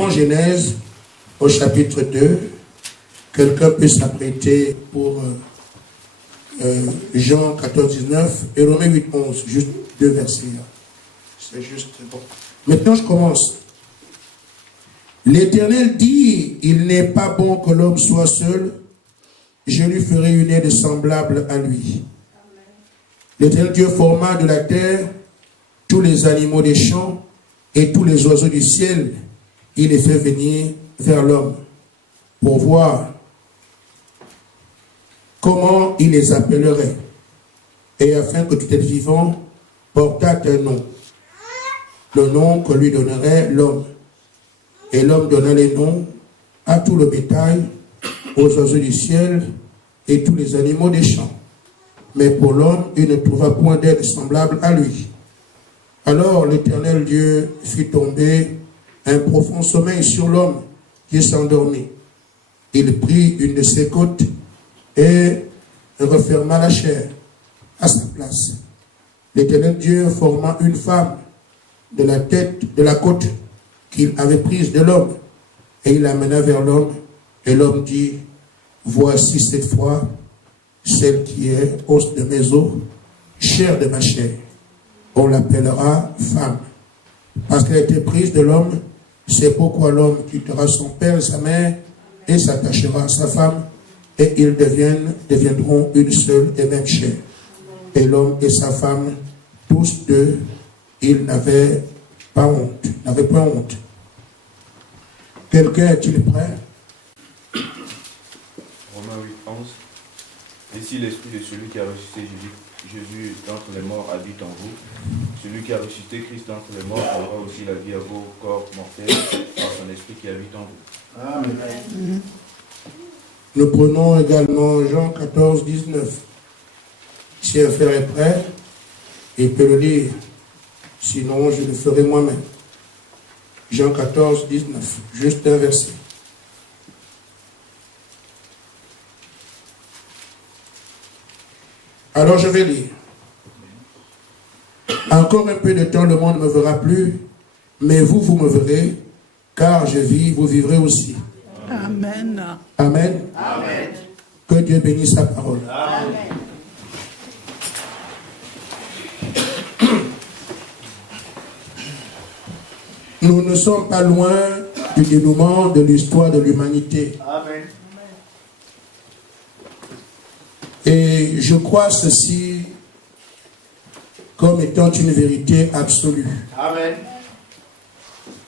prends Genèse au chapitre 2. Quelqu'un peut s'apprêter pour Jean 14, 19 et Romains 8, 11. Juste 2 versets. C'est juste bon. Maintenant, je commence. L'Éternel dit, il n'est pas bon que l'homme soit seul. Je lui ferai une aide semblable à lui. L'Éternel Dieu forma de la terre tous les animaux des champs et tous les oiseaux du ciel. Il les fait venir vers l'homme pour voir comment il les appellerait, et afin que tout être vivant portât un nom, le nom que lui donnerait l'homme. Et l'homme donna les noms à tout le bétail, aux oiseaux du ciel et tous les animaux des champs. Mais pour l'homme, il ne trouva point d'aide semblable à lui. Alors l'Éternel Dieu fit tomber un profond sommeil sur l'homme qui s'endormit. Il prit une de ses côtes et referma la chair à sa place. L'Éternel Dieu forma une femme de la tête de la côte qu'il avait prise de l'homme, et il l'amena vers l'homme, et l'homme dit, voici cette fois celle qui est os de mes os, chair de ma chair. On l'appellera femme, parce qu'elle a été prise de l'homme. C'est pourquoi l'homme quittera son père et sa mère et s'attachera à sa femme, et ils deviendront une seule et même chair. Et l'homme et sa femme, tous deux, ils n'avaient pas honte, n'avaient pas honte. Quelqu'un est-il prêt? Romains 8, 11. Et si l'esprit de celui qui a ressuscité Jésus d'entre les morts habite en vous, celui qui a ressuscité Christ d'entre les morts aura aussi la vie à vos corps mortels par son esprit qui habite en vous. Amen. Nous prenons également Jean 14, 19. Si un frère est prêt, il peut le lire. Sinon, je le ferai moi-même. Jean 14, 19. Juste un verset. Alors je vais lire. Encore un peu de temps, le monde ne me verra plus, mais vous, vous me verrez, car je vis, vous vivrez aussi. Amen. Amen. Amen. Que Dieu bénisse sa parole. Amen. Nous ne sommes pas loin du dénouement de l'histoire de l'humanité. Amen. Et je crois ceci comme étant une vérité absolue. Amen.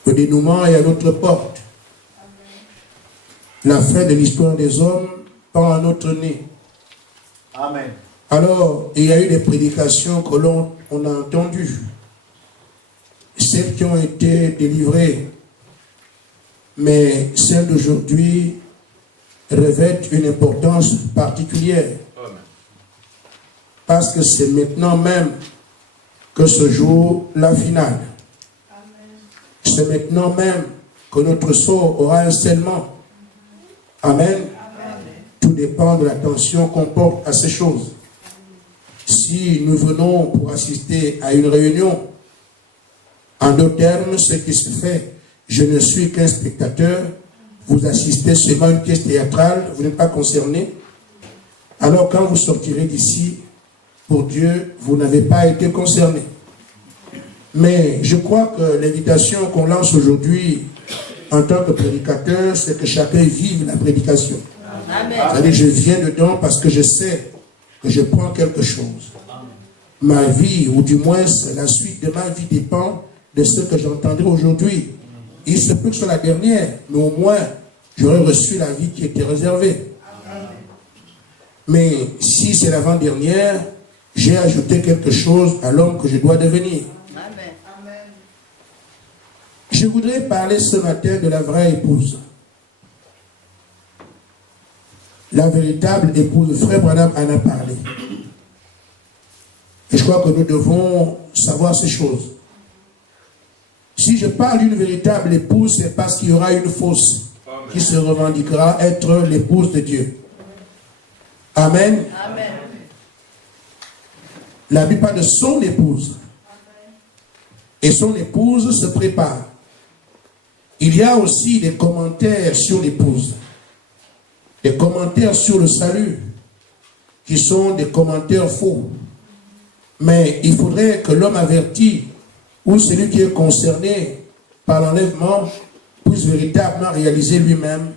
Le dénouement est à notre porte. La fin de l'histoire des hommes pend à notre nez. Amen. Alors, il y a eu des prédications que l'on a entendues. Celles qui ont été délivrées. Mais celles d'aujourd'hui revêtent une importance particulière. Parce que c'est maintenant même que se joue la finale. C'est maintenant même que notre sort aura un scellement. Amen. Amen. Tout dépend de l'attention qu'on porte à ces choses. Si nous venons pour assister à une réunion, en d'autres termes, ce qui se fait, je ne suis qu'un spectateur, vous assistez seulement à une pièce théâtrale, vous n'êtes pas concerné. Alors quand vous sortirez d'ici, pour Dieu, vous n'avez pas été concerné. Mais je crois que l'invitation qu'on lance aujourd'hui en tant que prédicateur, c'est que chacun vive la prédication. C'est-à-dire, je viens dedans parce que je sais que je prends quelque chose. Ma vie, ou du moins la suite de ma vie, dépend de ce que j'entendrai aujourd'hui. Il se peut que ce soit la dernière, mais au moins, j'aurai reçu la vie qui était réservée. Mais si c'est l'avant-dernière, j'ai ajouté quelque chose à l'homme que je dois devenir. Amen. Je voudrais parler ce matin de la vraie épouse. La véritable épouse. Frère Branham en a parlé. Et je crois que nous devons savoir ces choses. Si je parle d'une véritable épouse, c'est parce qu'il y aura une fausse qui se revendiquera être l'épouse de Dieu. Amen. Amen. La Bible parle de son épouse. Et son épouse se prépare. il y a aussi des commentaires sur l'épouse, des commentaires sur le salut, qui sont des commentaires faux. Mais il faudrait que l'homme averti ou celui qui est concerné par l'enlèvement puisse véritablement réaliser lui-même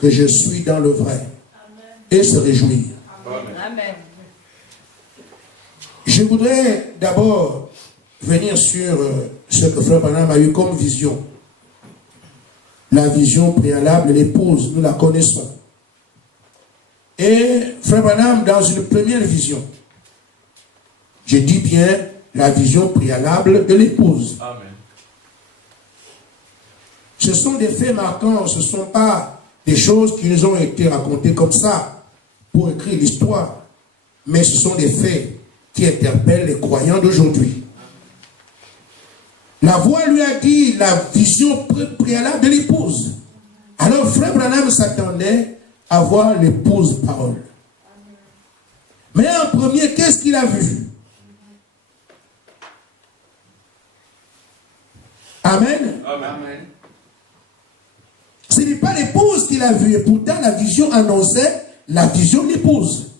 que je suis dans le vrai. Amen. Et se réjouir. Amen. Je voudrais d'abord venir sur ce que Frère Branham a eu comme vision. La vision préalable de l'épouse, nous la connaissons. Et Frère Branham, dans une première vision, je dis bien la vision préalable de l'épouse. Amen. Ce sont des faits marquants, ce ne sont pas des choses qui nous ont été racontées comme ça pour écrire l'histoire, mais ce sont des faits qui interpellent les croyants d'aujourd'hui. La voix lui a dit la vision préalable de l'épouse. Alors Frère Branham s'attendait à voir l'épouse parole. Mais en premier, qu'est-ce qu'il a vu? Amen. Amen. Ce n'est pas l'épouse qu'il a vue, et pourtant la vision annonçait la vision de l'épouse.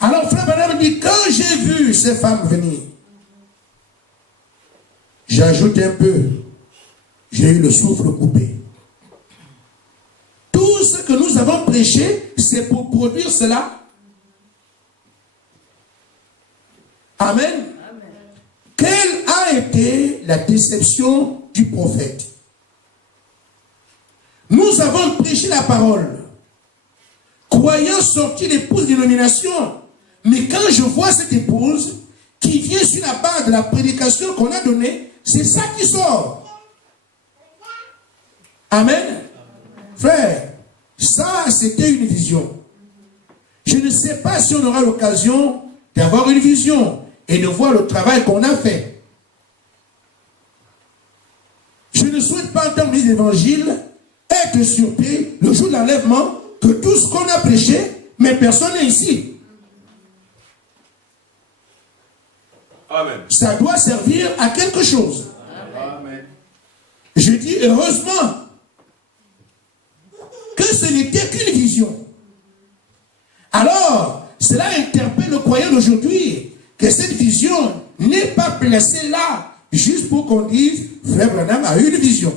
Alors Frère Branham dit, quand j'ai vu ces femmes venir, j'ajoute un peu, j'ai eu le souffle coupé. Tout ce que nous avons prêché, c'est pour produire cela. Amen. Amen. Quelle a été la déception du prophète? Nous avons prêché la parole, croyant sortir l'épouse de dénomination. Mais quand je vois cette épouse qui vient sur la base de la prédication qu'on a donnée, c'est ça qui sort. Amen. Frère, ça c'était une vision. Je ne sais pas si on aura l'occasion d'avoir une vision et de voir le travail qu'on a fait. Je ne souhaite pas entendre l'évangile être surpris le jour de l'enlèvement que tout ce qu'on a prêché, mais personne n'est ici. Amen. Ça doit servir à quelque chose. Amen. Je dis heureusement que ce n'était qu'une vision. Alors, cela interpelle le croyant d'aujourd'hui que cette vision n'est pas placée là juste pour qu'on dise Frère Branham a eu une vision.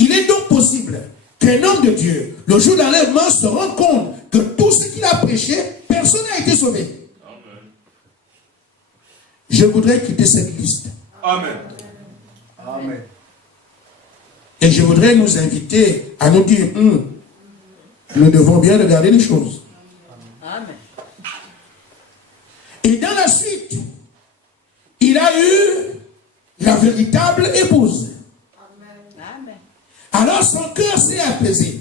Il est donc possible qu'un homme de Dieu, le jour de l'enlèvement, se rende compte que tout ce qu'il a prêché, personne n'a été sauvé. Amen. Je voudrais quitter cette liste. Amen. Amen. Et je voudrais nous inviter à nous dire, nous devons bien regarder les choses. Amen. Et dans la suite, il a eu la véritable épouse. Amen. Alors son cœur s'est apaisé.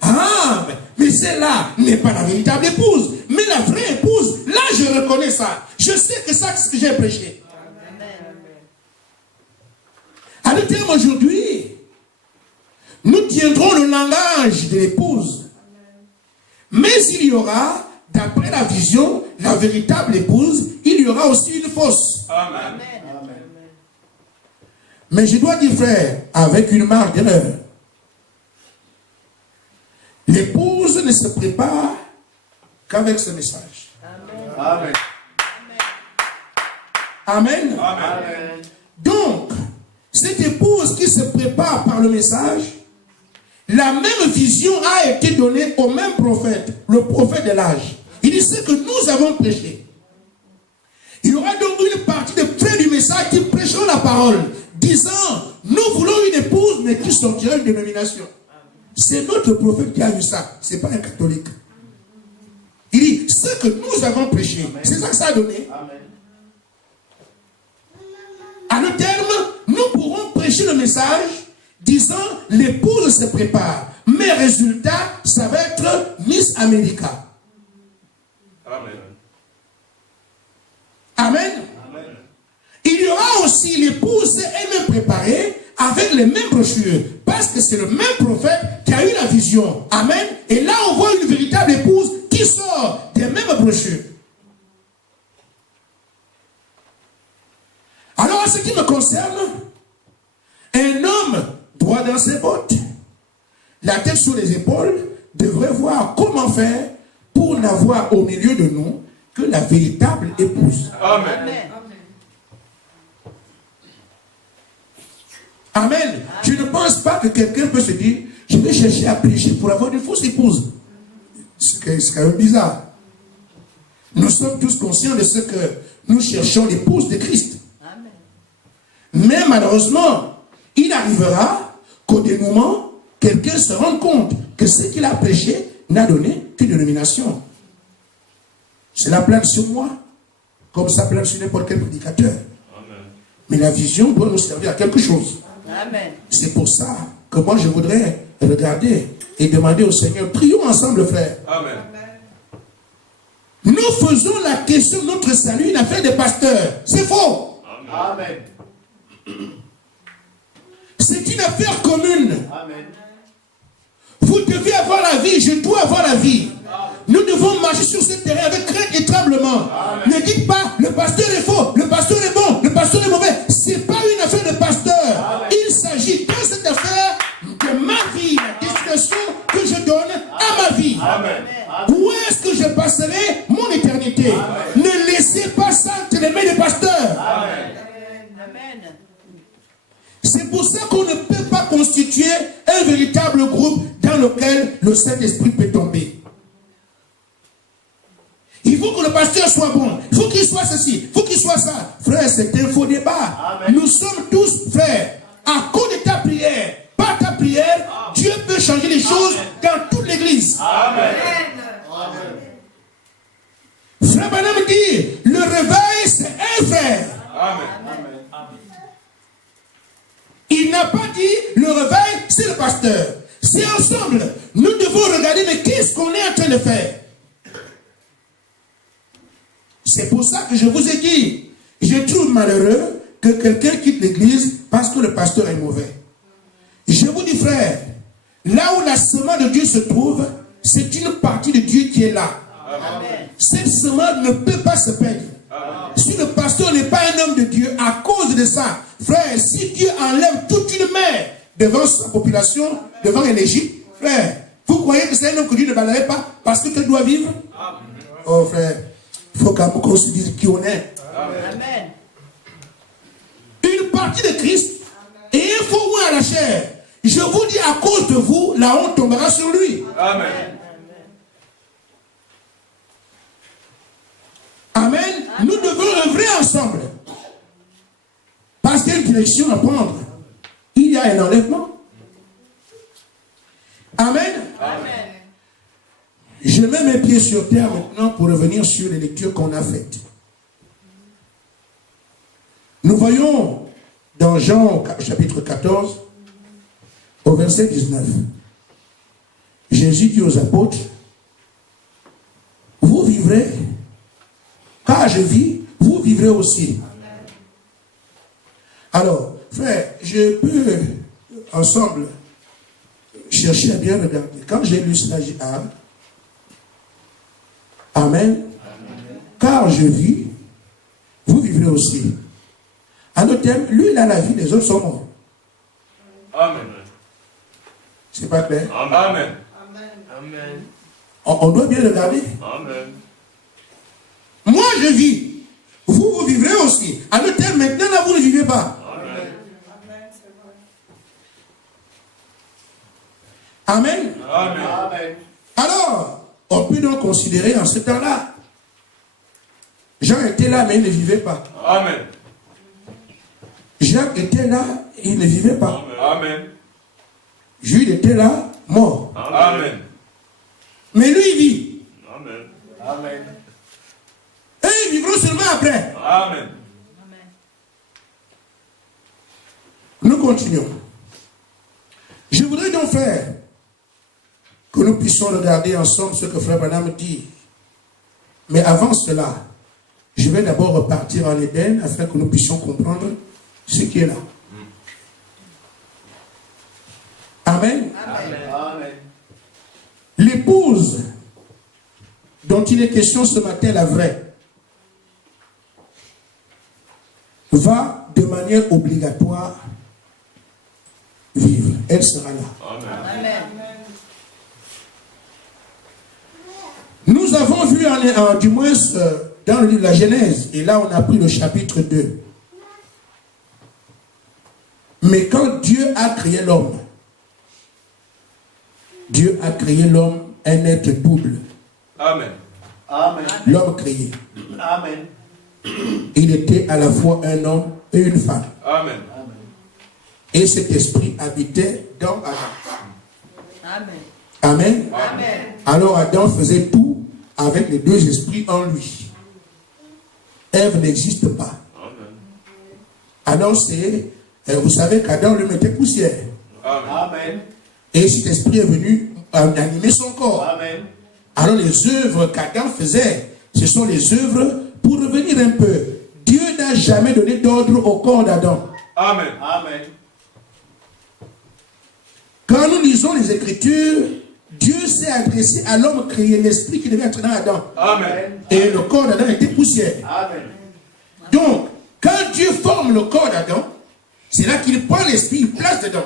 Ah, mais celle-là n'est pas la véritable épouse, mais la vraie épouse. Là, je reconnais ça. Je sais que ça, c'est ce que j'ai prêché. Amen. À le terme aujourd'hui, nous tiendrons le langage de l'épouse. Mais il y aura, d'après la vision, la véritable épouse, il y aura aussi une fausse. Amen. Mais je dois dire, frère, avec une marge d'erreur, l'épouse ne se prépare qu'avec ce message. Amen. Amen. Amen. Donc, cette épouse qui se prépare par le message, la même vision a été donnée au même prophète, le prophète de l'âge. Il dit ce que nous avons prêché. Il y aura donc une partie de frères du message qui prêcheront la parole, disant, nous voulons une épouse, mais qui sortira une dénomination. C'est notre prophète qui a vu ça, ce n'est pas un catholique. Il dit, ce que nous avons prêché, c'est ça que ça a donné. Amen. À le terme, nous pourrons prêcher le message, disant, l'épouse se prépare. Mais résultat, ça va être Miss America. Amen. Amen. Amen. Il y aura aussi l'épouse elle-même préparée avec les mêmes brochures. Parce que c'est le même prophète qui a eu la vision. Amen. Et là, on voit une véritable épouse qui sort des mêmes brochures. Alors, en ce qui me concerne, Un homme droit dans ses bottes, la tête sur les épaules, devrait voir comment faire pour n'avoir au milieu de nous que la véritable épouse. Amen. Amen. Je ne pense pas que quelqu'un peut se dire, je vais chercher à prêcher pour avoir une fausse épouse. C'est quand même bizarre. Nous sommes tous conscients de ce que nous cherchons l'épouse de Christ. Amen. Mais malheureusement, il arrivera qu'au dénouement, quelqu'un se rende compte que ce qu'il a prêché n'a donné qu'une dénomination. Cela plane sur moi, comme ça plane sur n'importe quel prédicateur. Amen. Mais la vision doit nous servir à quelque chose. Amen. C'est pour ça que moi je voudrais regarder et demander au Seigneur, prions ensemble, frère. Amen. Nous faisons la question de notre salut une affaire de pasteur. C'est faux. Amen. C'est une affaire commune. Amen. Vous devez avoir la vie, je dois avoir la vie. Nous devons marcher sur ce terrain avec crainte et tremblement. Amen. Ne dites pas, le pasteur est faux, le pasteur est bon, le pasteur est mauvais. Ce n'est pas une affaire de pasteur. Amen. Il s'agit dans cette affaire de ma vie, la destination que je donne à ma vie. Amen. Où est-ce que je passerai mon éternité? Amen. Ne laissez pas ça entre les mains des pasteurs. Amen. Amen. C'est pour ça qu'on ne peut pas constituer un véritable groupe dans lequel le Saint-Esprit peut tomber. Il faut que le pasteur soit bon. Il faut qu'il soit ceci. Il faut qu'il soit ça. Frère, c'est un faux débat. Amen. Nous sommes tous frères. À cause de ta prière, par ta prière, Dieu peut changer les choses dans toute l'église. Amen. Frère Branham dit, le réveil, c'est un frère. Amen. Il n'a pas dit, le réveil, c'est le pasteur. C'est ensemble. Nous devons regarder, mais qu'est-ce qu'on est en train de faire? C'est pour ça que je vous ai dit, je trouve malheureux que quelqu'un quitte l'église parce que le pasteur est mauvais. Je vous dis, frère, là où la semence de Dieu se trouve, c'est une partie de Dieu qui est là. Amen. Cette semence ne peut pas se perdre. Si le pasteur n'est pas un homme de Dieu, à cause de ça, frère, si Dieu enlève toute une mer devant sa population, devant un Égypte, frère, vous croyez que c'est un homme que Dieu ne balayerait pas parce que tu dois vivre? Oh frère, il faut qu'on se dise qui on est. Amen. Une partie de Christ et un faux roi à la chair. Je vous dis, à cause de vous, la honte tombera sur lui. Amen. Amen. Nous devons œuvrer ensemble. Parce qu'il y a une direction à prendre. Il y a un enlèvement. Amen. Amen. Je mets mes pieds sur terre maintenant pour revenir sur les lectures qu'on a faites. Nous voyons dans Jean chapitre 14, au verset 19, Jésus dit aux apôtres, vous vivrez, car je vis, vous vivrez aussi. Alors, frère, je peux ensemble chercher à bien regarder. Quand j'ai lu cela, j'ai dit, ah, Amen. Car je vis, vous vivrez aussi. À notre thème, lui, il a la vie, les autres sont morts. Amen. C'est pas clair? Amen. Amen. On doit bien regarder. Amen. Moi, je vis. Vous, vous vivrez aussi. À notre thème, maintenant, là, vous ne vivez pas. Amen. Amen. Alors, on peut donc considérer en ce temps-là. Jean était là, mais il ne vivait pas. Amen. Jacques était là, il ne vivait pas. Amen. Jude était là, mort. Amen. Mais lui, il vit. Amen. Amen. Et ils vivront seulement après. Amen. Nous continuons. Je voudrais donc faire que nous puissions regarder ensemble ce que Frère Branham dit. Mais avant cela, je vais d'abord repartir en Éden afin que nous puissions comprendre ce qui est là. Amen. Amen. L'épouse dont il est question ce matin, la vraie, va de manière obligatoire elle sera là. Amen. Amen. Nous avons vu, du moins, dans le livre de la Genèse, et là on a pris le chapitre 2. Mais quand Dieu a créé l'homme, Dieu a créé l'homme un être double. Amen. Amen. L'homme créé. Amen. Il était à la fois un homme et une femme. Amen. Et cet esprit habitait dans Adam. Amen. Amen. Amen. Alors Adam faisait tout avec les deux esprits en lui. Ève n'existe pas. Amen. Adam, c'est... vous savez qu'Adam lui mettait poussière. Amen. Amen. Et cet esprit est venu animer son corps. Amen. Alors les œuvres qu'Adam faisait, ce sont les œuvres, pour revenir un peu, Dieu n'a jamais donné d'ordre au corps d'Adam. Amen. Amen. Quand nous lisons les Écritures, Dieu s'est adressé à l'homme créé, l'esprit qui devait être dans Adam. Amen. Et le corps d'Adam était poussière. Amen. Donc, quand Dieu forme le corps d'Adam, c'est là qu'il prend l'esprit, il place dedans.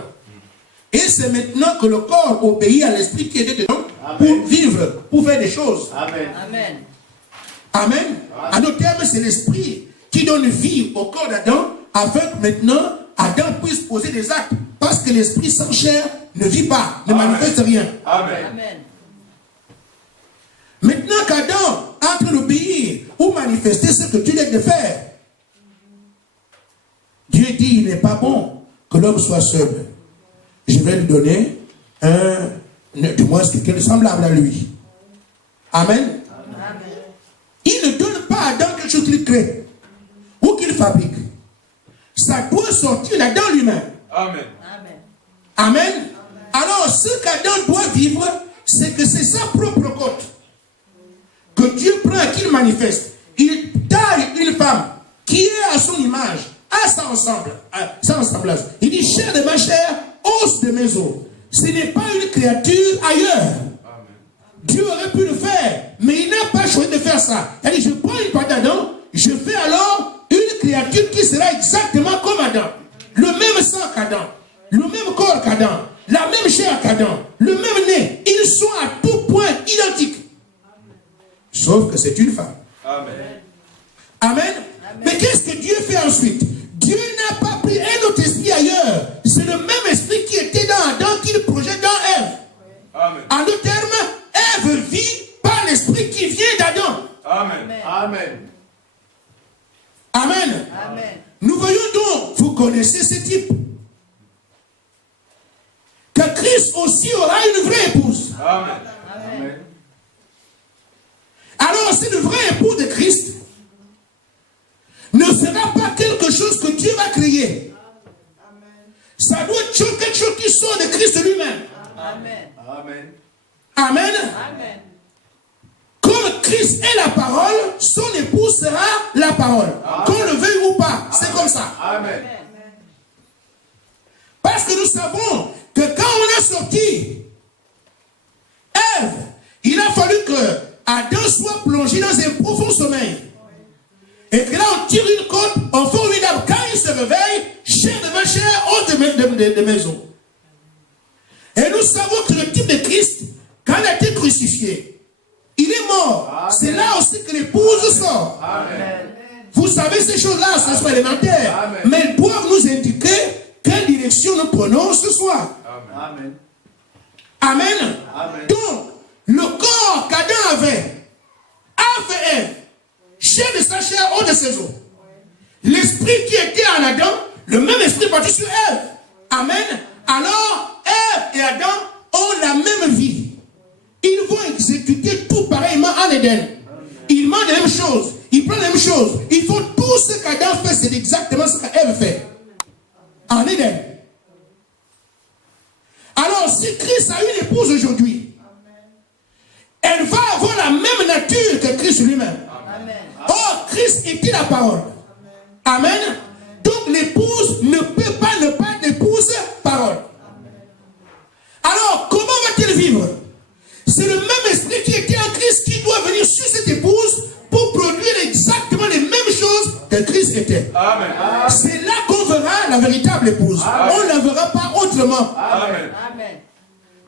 Et c'est maintenant que le corps obéit à l'esprit qui était dedans pour vivre, pour faire des choses. Amen. Amen. Amen. À nos termes, c'est l'esprit qui donne vie au corps d'Adam afin que maintenant Adam puisse poser des actes. Parce que l'esprit sans chair ne vit pas, ne manifeste rien. Amen. Amen. Maintenant qu'Adam est en train d'obéir ou manifester ce que Dieu lui a de faire, Dieu dit, il n'est pas bon que l'homme soit seul. Je vais lui donner du moins quelqu'un de semblable à lui. Amen. Amen. Il ne donne pas à Adam quelque chose qu'il crée ou qu'il fabrique. Ça doit sortir d'Adam lui-même. Amen. Amen. Amen. Alors, ce qu'Adam doit vivre, c'est que c'est sa propre côte que Dieu prend et qu'il manifeste. Il taille une femme qui est à son image, à sa ressemblance. Il dit, chair de ma chair, os de mes os. Ce n'est pas une créature ailleurs. Amen. Dieu aurait pu le faire, mais il n'a pas choisi de faire ça. Il dit, je prends une part d'Adam, je fais alors une créature qui sera exactement comme Adam. Le même sang qu'Adam, le même corps qu'Adam, la même chair qu'Adam, le même nez. Ils sont à tout point identiques. Sauf que c'est une femme. Amen. Amen. Amen. Mais qu'est-ce que Dieu fait ensuite? Dieu n'a pas pris un autre esprit ailleurs. C'est le même esprit qui était dans Adam qu'il projette dans Ève. Amen. En d'autres termes, Ève vit par l'esprit qui vient d'Adam. Amen. Amen. Amen. Amen. Nous voyons donc, vous connaissez ce type, que Christ aussi aura une vraie épouse. Amen. Amen. Alors, cette vraie épouse de Christ ne sera pas quelque chose que Dieu va créer. Ça doit être quelque chose qui sort de Christ lui-même. Amen. Amen. Amen. Amen. Comme Christ est la parole, son épouse sera la parole. Qu'on le veuille ou pas, c'est comme ça. Amen. Parce que nous savons que quand on a sorti Ève, il a fallu que Adam soit plongé dans un profond sommeil. Et que là on tire une côte, on forme une arbre. Quand il se réveille, chair de ma chair, os de mes os. Et nous savons que le type de Christ, quand il a été crucifié, il est mort. Amen. C'est là aussi que l'épouse sort. Amen. Vous savez, ces choses-là, ce sont élémentaires. Amen. Mais elles doivent nous indiquer quelle direction nous prenons ce soir. Amen. Amen. Amen. Donc, le corps qu'Adam avait Ève, chair de sa chair, os de ses os. L'esprit qui était en Adam, le même esprit parti sur Ève. Amen. Alors, Ève et Adam ont la même vie. Ils vont exécuter tout pareillement en Éden. Ils mangent la même chose. Ils prennent la même chose. Ils font tout ce qu'Adam fait, c'est exactement ce qu'Ève fait. En Éden. Alors, si Christ a une épouse aujourd'hui, elle va avoir la même nature que Christ lui-même. Amen. Or, Christ était la parole. Amen. Donc, l'épouse ne peut pas ne pas d'épouse parole. Alors, comment va-t-elle vivre? C'est le même esprit qui était en Christ qui doit venir sur cette épouse pour produire exactement les mêmes choses que Christ était. Amen. C'est là qu'on verra la véritable épouse. On ne la verra pas autre seulement. Amen. Amen.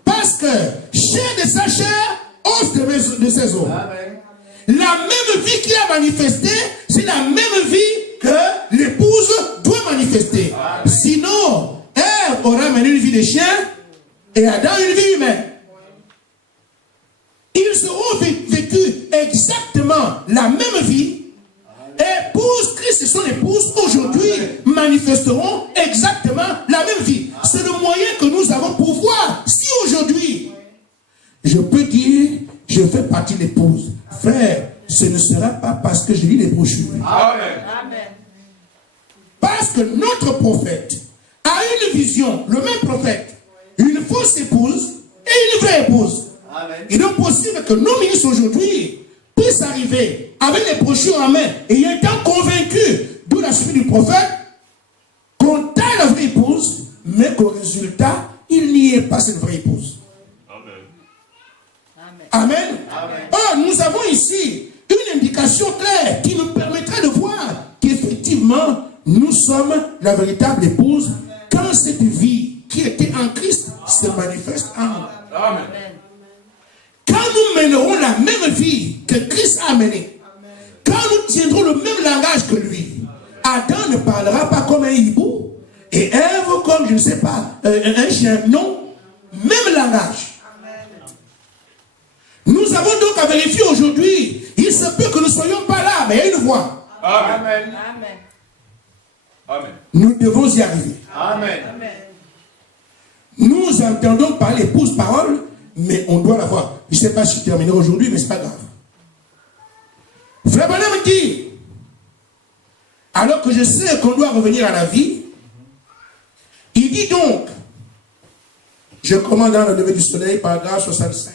Parce que chair de sa chair, os de ses os. Amen. La même vie qu'il a manifestée, c'est la même vie que l'épouse doit manifester. Amen. Sinon, Ève aura mené une vie de chien et Adam une vie humaine. Ils auront vécu exactement la même vie. Épouse, Christ et son épouse, aujourd'hui, manifesteront exactement la même vie. C'est le moyen que nous avons pour voir si aujourd'hui, je peux dire, je fais partie de l'épouse. Frère, ce ne sera pas parce que je lis les brochures. Amen. Amen. Parce que notre prophète a une vision, le même prophète, une fausse épouse et une vraie épouse. Amen. Il est possible que nos ministres aujourd'hui puissent arriver avec les brochures en main et étant convaincus, d'où la suite du prophète, qu'on taille la vraie épouse, mais qu'au résultat, il n'y ait pas cette vraie épouse. Amen. Amen. Amen. Or, nous avons ici une indication claire qui nous permettra de voir qu'effectivement, nous sommes la véritable épouse quand cette vie qui était en Christ se manifeste en nous. Amen. Amen. Quand nous mènerons la même vie que Christ a menée, quand nous tiendrons le même langage que lui, Adam ne parlera pas comme un hibou et Ève comme, je ne sais pas, un chien. Non, même langage. Nous avons donc à vérifier aujourd'hui. Il se peut que nous ne soyons pas là, mais il y a une voie. Amen. Amen. Amen. Nous devons y arriver. Amen. Amen. Nous entendons par l'épouse parole, mais on doit la voir. Je ne sais pas si je terminerai aujourd'hui, mais ce n'est pas grave. Frère Branham me dit, alors que je sais qu'on doit revenir à la vie, il dit donc, je commande dans le lever du soleil, paragraphe 65.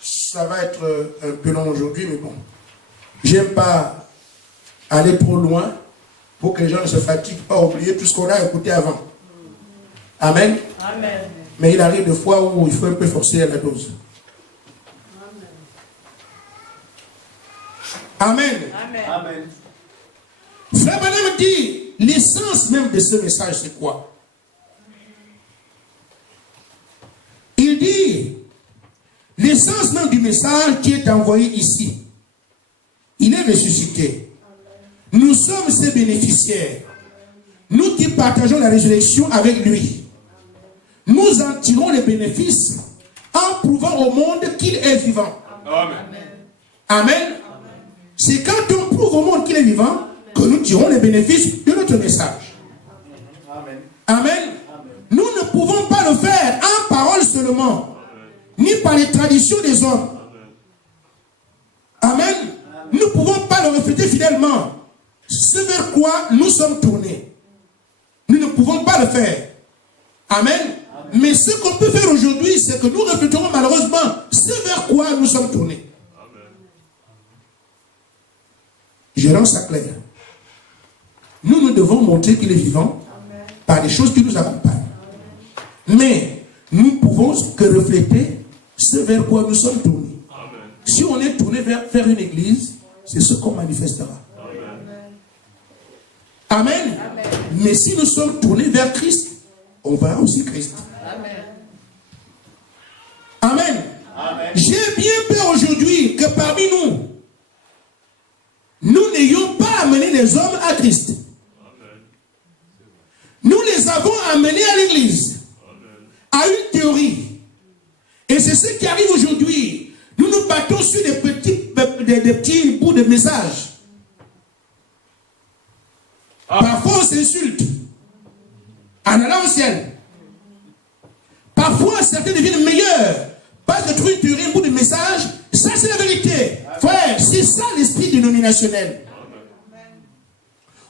Ça va être un peu long aujourd'hui, mais bon. J'aime pas aller trop loin pour que les gens ne se fatiguent pas, oublier tout ce qu'on a écouté avant. Amen. Amen. Mais il arrive des fois où il faut un peu forcer à la dose. Amen. Amen. Amen. Frère Branham dit, l'essence même de ce message, c'est quoi? Il dit, l'essence même du message qui est envoyé ici, il est ressuscité. Nous sommes ses bénéficiaires. Nous qui partageons la résurrection avec lui. Nous en tirons les bénéfices en prouvant au monde qu'il est vivant. Amen. Amen. C'est quand on prouve au monde qu'il est vivant que nous tirons les bénéfices de notre message. Amen. Amen. Nous ne pouvons pas le faire en parole seulement, ni par les traditions des hommes. Amen. Nous ne pouvons pas le refléter fidèlement. Ce vers quoi nous sommes tournés. Nous ne pouvons pas le faire. Amen. Mais ce qu'on peut faire aujourd'hui, c'est que nous refléterons malheureusement ce vers quoi nous sommes tournés. Je rends ça clair. Nous devons montrer qu'il est vivant par les choses qui nous accompagnent. Mais nous pouvons que refléter ce vers quoi nous sommes tournés. Si on est tourné vers une église, c'est ce qu'on manifestera. Amen. Amen. Mais si nous sommes tournés vers Christ, on verra aussi Christ. Amen. Amen. Amen. J'ai bien peur aujourd'hui que parmi nous, nous n'ayons pas amené les hommes à Christ. Nous les avons amenés à l'église, à une théorie. Et c'est ce qui arrive aujourd'hui. Nous nous battons sur des petits bouts de messages. Parfois on s'insulte en allant au ciel. Parfois certains deviennent meilleurs parce que trouver une théorie, un bout de message, ça c'est la vérité. Frère, c'est ça l'esprit dénominationnel.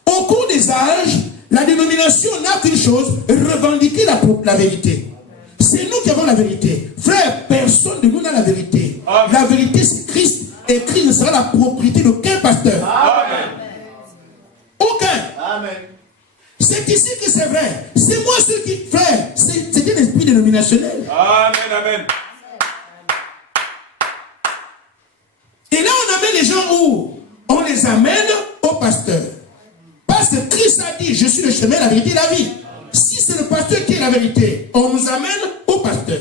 Au cours des âges, la dénomination n'a qu'une chose, revendiquer la vérité. C'est nous qui avons la vérité. Frère, personne de nous n'a la vérité. Amen. La vérité c'est Christ. Et Christ ne sera la propriété d'aucun pasteur. Amen. Aucun. Amen. C'est ici que c'est vrai. C'est moi ceux qui... Frère, c'est un esprit dénominationnel. Amen. Amen. Et là, on amène les gens où? On les amène au pasteur. Parce que Christ a dit, je suis le chemin, la vérité et la vie. Si ce c'est le pasteur qui est la vérité, on nous amène au pasteur.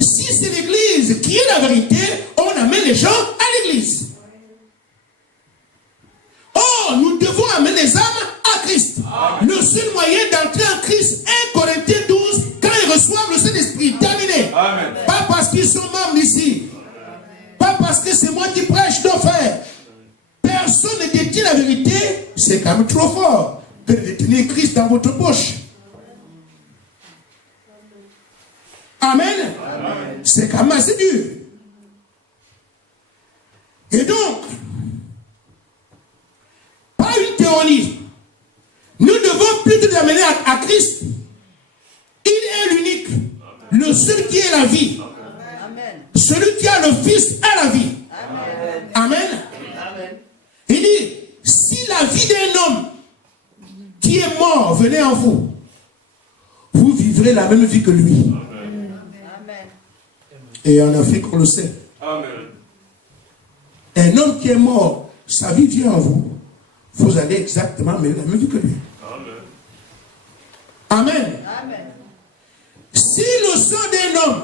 Si c'est l'église qui est la vérité, on amène les gens à l'église. Or, nous devons amener les âmes à Christ. Amen. Le seul moyen d'entrer en Christ, 1 Corinthiens 12, quand ils reçoivent le Saint-Esprit. Terminé. Amen. Pas parce qu'ils sont membres ici. Pas parce que c'est moi qui prêche, non frère. Personne ne détient la vérité. C'est quand même trop fort que de détenir Christ dans votre poche. Amen. Amen. C'est quand même assez dur. Et donc, pas une théorie. Nous devons plutôt l'amener à Christ. Il est l'unique. Le seul qui est la vie. Amen. Celui qui a le Fils a la vie. Amen. Amen. Amen. Il dit, si la vie d'un homme qui est mort venait en vous, vous vivrez la même vie que lui. Amen. Et en Afrique, on le sait. Amen. Un homme qui est mort, sa vie vient en vous. Vous allez exactement mener la même vie que lui. Amen. Amen. Amen. Si le sang d'un homme,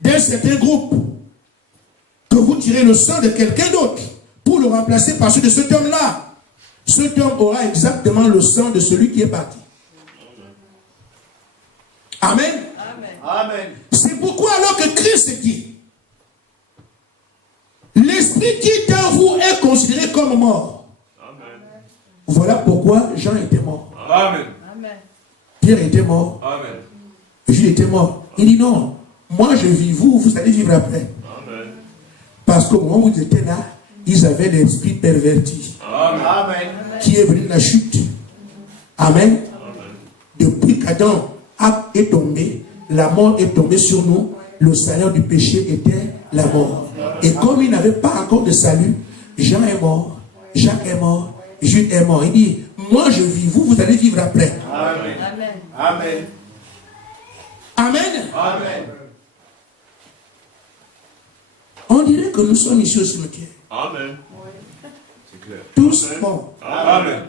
d'un certain groupe, que vous tirez le sang de quelqu'un d'autre pour le remplacer par celui de cet homme-là, cet homme aura exactement le sang de celui qui est parti. Amen. Amen. Amen. C'est pourquoi alors que Christ dit, l'esprit qui est en vous est considéré comme mort. Amen. Voilà pourquoi Jean était mort. Amen. Pierre était mort. Amen. Jules était mort. Il dit non, moi je vis, vous allez vivre après. Amen. Parce qu'au moment où ils étaient là, ils avaient l'esprit perverti. Amen. Qui est venu de la chute. Amen. Amen. Depuis qu'Adam est tombé, la mort est tombée sur nous. Le salaire du péché était la mort. Et comme il n'avait pas encore de salut, Jean est mort, Jacques est mort, Jules est mort. Il dit, moi je vis, vous allez vivre après. Amen. Amen. Amen. Amen. On dirait que nous sommes ici au cimetière. Amen. C'est clair. Tous morts. Amen.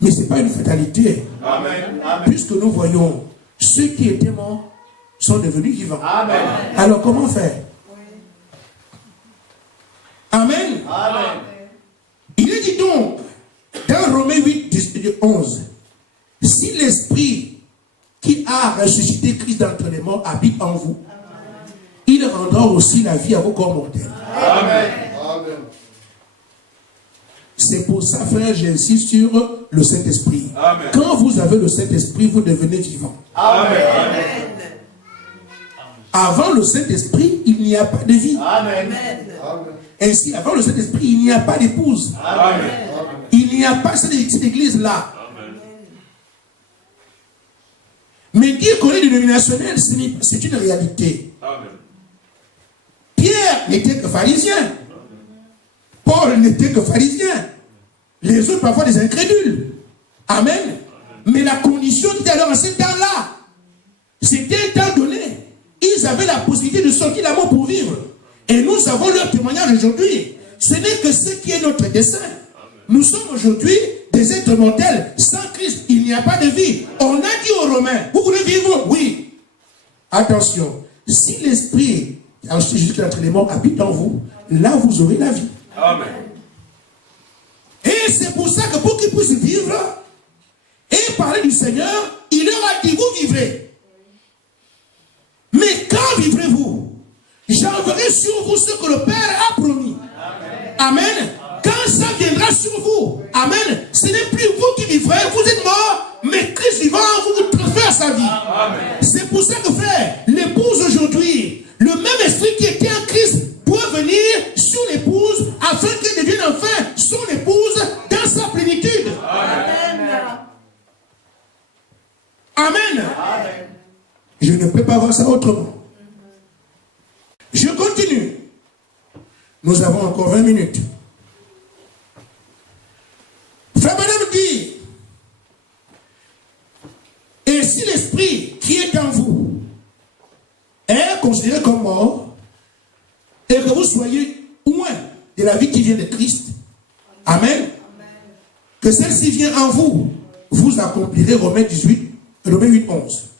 Mais ce n'est pas une fatalité. Amen. Puisque nous voyons ceux qui étaient morts sont devenus vivants. Amen. Alors comment faire? Amen. Amen. Il est dit donc, dans Romains 8, 11, si l'esprit qui a ressuscité Christ d'entre les morts habite en vous, il rendra aussi la vie à vos corps mortels. Amen. Amen. C'est pour ça, frère, j'insiste sur le Saint-Esprit. Amen. Quand vous avez le Saint-Esprit, vous devenez vivant. Amen. Amen. Avant le Saint-Esprit, il n'y a pas de vie. Amen. Ainsi, avant le Saint-Esprit, il n'y a pas d'épouse. Amen. Il n'y a pas cette église-là. Mais dire qu'on est dénominationnel, c'est une réalité. Amen. Pierre n'était que pharisien. Paul n'était que pharisien. Les autres parfois des incrédules. Amen. Mais la condition qui était alors en ce temps-là, c'était un temps donné. Ils avaient la possibilité de sortir la mort pour vivre. Et nous avons leur témoignage aujourd'hui. Ce n'est que ce qui est notre dessein. Nous sommes aujourd'hui des êtres mortels. Sans Christ, il n'y a pas de vie. On a dit aux Romains, vous voulez vivre? Oui. Attention, si l'esprit, Jésus qui est entre les morts, habite en vous, là vous aurez la vie. Amen. Et c'est pour ça que pour qu'ils puissent vivre et parler du Seigneur, il leur a dit, vous vivrez. Mais quand vivrez-vous? J'enverrai sur vous ce que le Père a promis. Amen. Amen. Quand ça viendra sur vous, amen, ce n'est plus vous qui vivrez, vous êtes morts, mais Christ vivant vous transfère sa vie. Amen. C'est pour ça que, frère, l'épouse aujourd'hui, le même esprit qui était en Christ doit venir sur l'épouse afin qu'elle devienne enfin son épouse dans sa plénitude. Amen. Amen. Amen. Je ne peux pas voir ça autrement. Je continue. Nous avons encore 20 minutes. Frère Madame dit, et si l'esprit qui est en vous est considéré comme mort, et que vous soyez loin de la vie qui vient de Christ, amen, que celle-ci vient en vous, vous accomplirez Romains 8, 11.